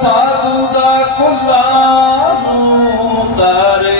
ਸਾਧੂ ਦਾ ਕੁੱਲਾ ਮੂਤਰੇ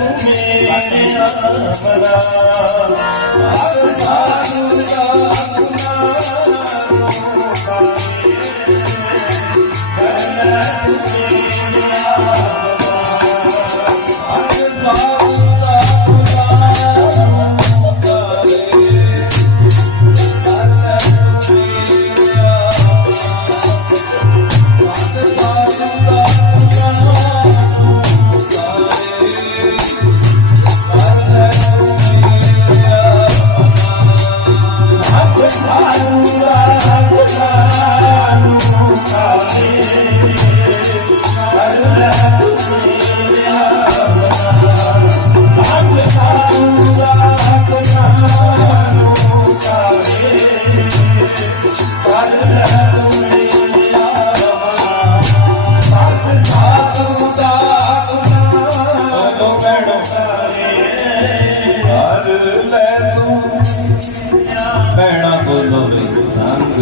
मेरा ਤੂੰ ਭੈਣਾ ਬੋਲੋ ਵੇ ਸੰਗ।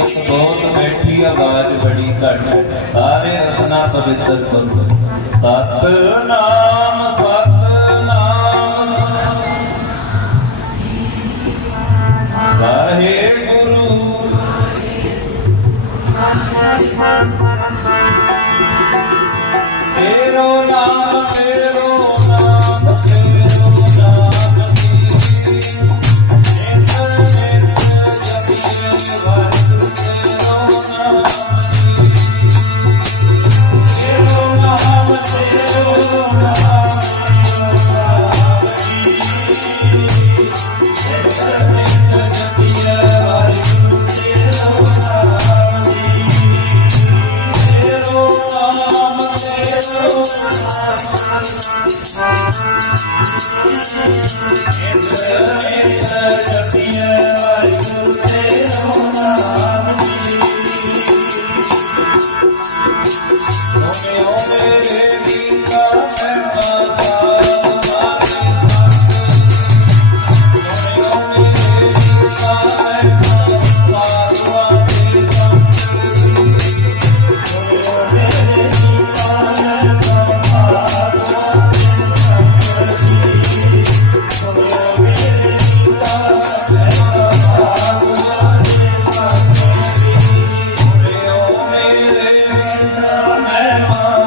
ਬੋਲ ਬੈਠੀ ਆਵਾਜ਼ ਬੜੀ ਘੱਟ? ਸਾਰੇ ਰਸਨਾ ਪਵਿੱਤਰ ਕਰੋ। ਸਤਨਾਮ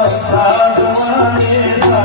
ಸಾಧುವೇ